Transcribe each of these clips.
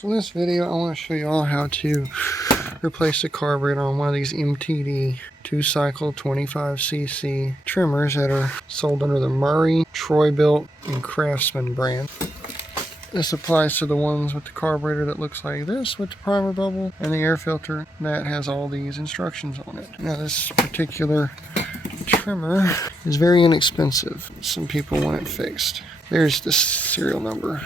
So in this video, I want to show you all how to replace the carburetor on one of these MTD 2-cycle 25cc trimmers that are sold under the Murray, Troy-Bilt, and Craftsman brand. This applies to the ones with the carburetor that looks like this with the primer bubble and the air filter that has all these instructions on it. Now this particular trimmer is very inexpensive. Some people want it fixed. There's the serial number.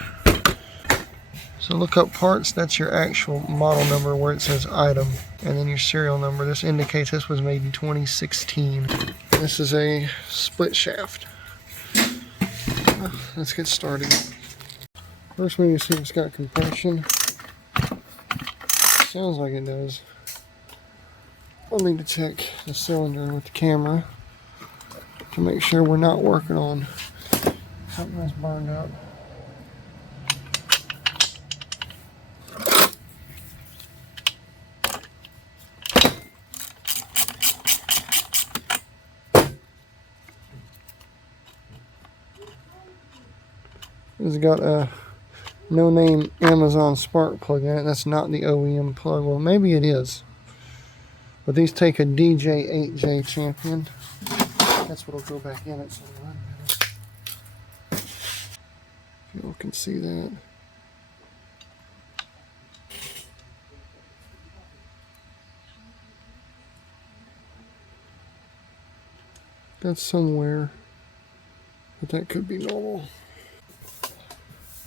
So look up parts, that's your actual model number where it says item, and then your serial number. This indicates this was made in 2016. This is a split shaft. Let's get started. First we need to see if it's got compression. Sounds like it does. I'll need to check the cylinder with the camera to make sure we're not working on something that's burned up. It's got a no-name Amazon spark plug in it. That's not the OEM plug. Well, maybe it is. But these take a DJ8J Champion. That's what'll go back in it. So if you all can see that. That's somewhere. But that could be normal.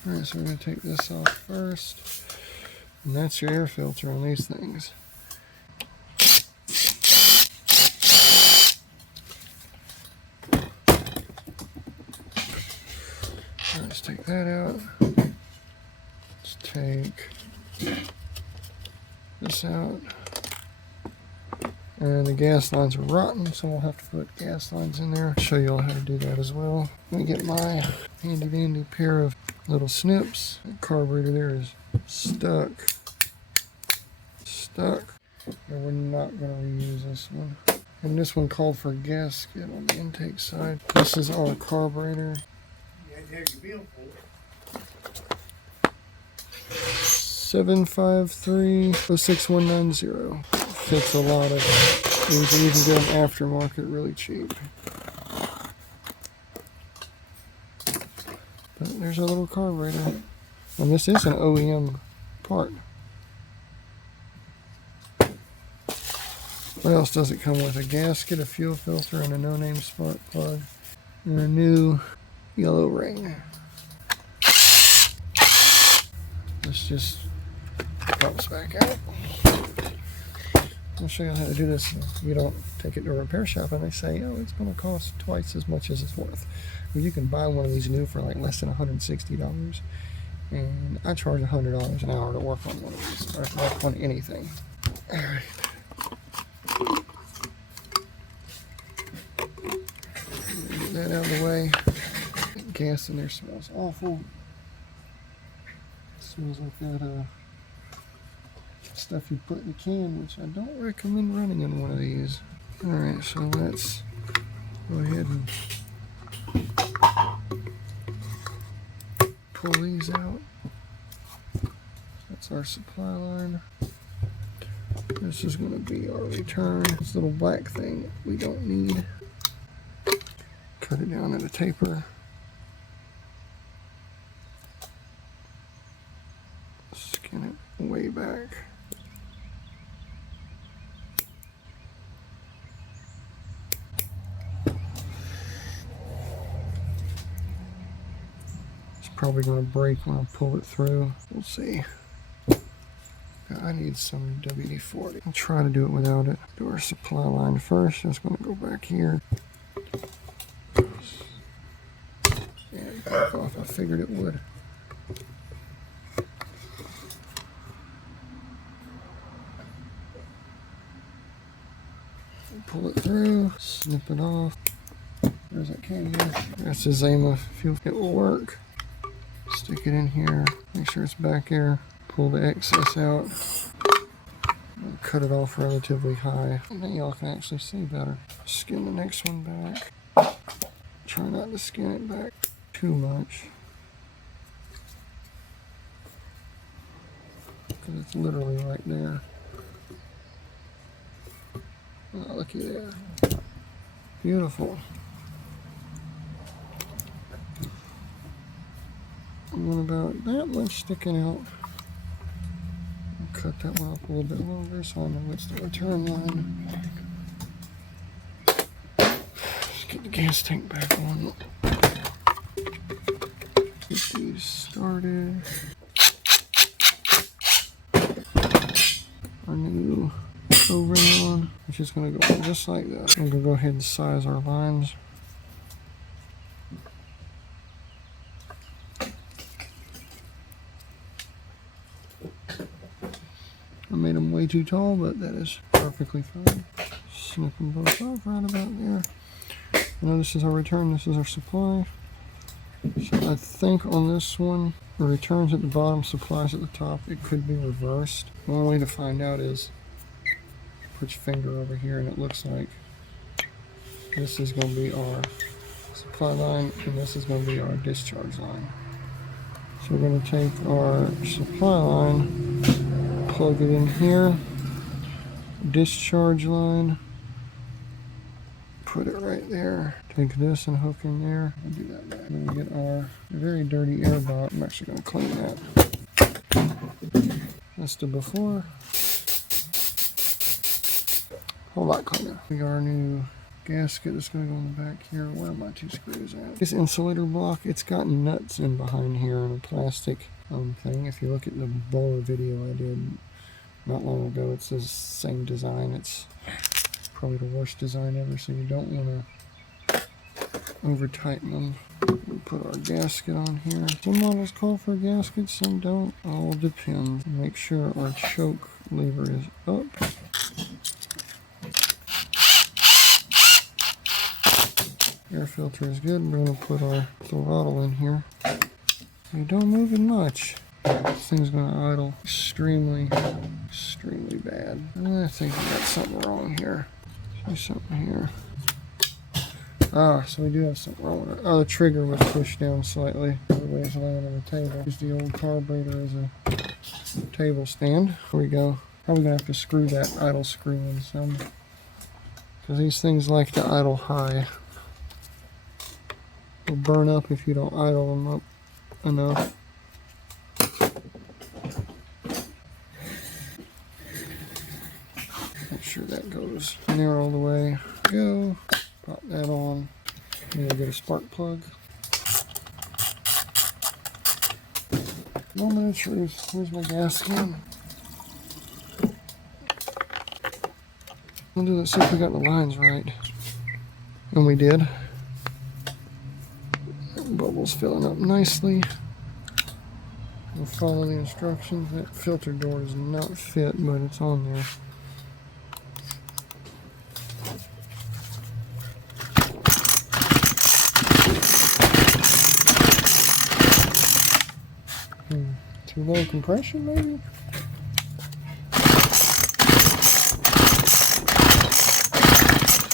Alright, so we're going to take this off first. And that's your air filter on these things. Alright, let's take that out. Let's take this out. And the gas lines are rotten, so we'll have to put gas lines in there. I'll show you all how to do that as well. Let me get my handy dandy pair of little snips. The carburetor there is stuck. And we're not going to reuse this one. And this one called for a gasket on the intake side. This is our carburetor. 753-06190. Fits a lot of things, and you can get them aftermarket really cheap. But there's a little carburetor, and this is an OEM part. What else does it come with? A gasket, a fuel filter, and a no-name spark plug, and a new yellow ring. This just pops back out. I'll show you how to do this. You don't take it to a repair shop and they say, oh, it's going to cost twice as much as it's worth. Well, you can buy one of these new for like less than $160. And I charge $100 an hour to work on one of these, or work on anything. Alright. Get that out of the way. Gas in there smells awful. It smells like that stuff you put in a can, which I don't recommend running in one of these. Alright, so let's go ahead and pull these out. That's our supply line. This is going to be our return. This little black thing we don't need. Cut it down at a taper. Skin it way back. Probably going to break when I pull it through. We'll see. I need some WD-40. I'll try to do it without it. Do our supply line first. It's going to go back here. And back off. I figured it would. Pull it through. Snip it off. There's that can here. That's the Zama fuel. It will work. Stick it in here, make sure it's back there, pull the excess out, and cut it off relatively high. And then y'all can actually see better. Skin the next one back. Try not to skin it back too much. 'cause it's literally right there. Oh, looky there. Beautiful. And what about that much sticking out? Cut that one up a little bit longer so I know it's the return line. Let's get the gas tank back on. Get these started. Our new O-ring on, which is going to go on just like that. I'm going to go ahead and size our lines. I made them way too tall, but that is perfectly fine. Snip them both off right about there. Now this is our return, this is our supply. So I think on this one, the return's at the bottom, supplies at the top. It could be reversed. The only way to find out is put your finger over here and it looks like this is going to be our supply line and this is going to be our discharge line. So we're going to take our supply line, plug it in here, discharge line, put it right there. Take this and hook in there. We'll do that back. Then we get our very dirty air box. I'm actually going to clean that. That's the before. Whole lot cleaner. We got our new gasket that's going to go in the back here. Where are my two screws at? This insulator block, it's got nuts in behind here and a plastic thing. If you look at the bowler video I did not long ago, it's the same design. It's probably the worst design ever, so you don't want to over tighten them. We'll put our gasket on here. Some models call for a gasket, some don't. All depends. Make sure our choke lever is up. Air filter is good. We're going to put our throttle in here. You don't move it much. This thing's going to idle extremely bad. I think we got something wrong here. There's something here. Ah, so we do have something wrong with it. Oh, the trigger was pushed down slightly. Everybody's laying on the table. Use the old carburetor as a table stand. Here we go. Probably going to have to screw that idle screw in some. Because these things like to idle high. They'll burn up if you don't idle them up enough. Make sure that goes in there all the way. Go. Pop that on. Need to get a spark plug. Moment of truth. Where's my gas can? We'll do that, see if we got the lines right. And we did. Bubbles filling up nicely. We'll follow the instructions. That filter door does not fit, but it's on there. Too low compression, maybe?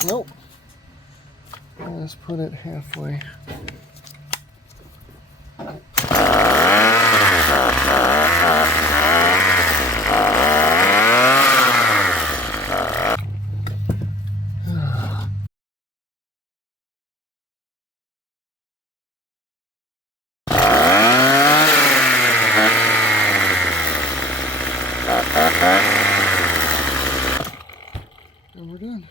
Nope. Let's put it halfway. And we're done.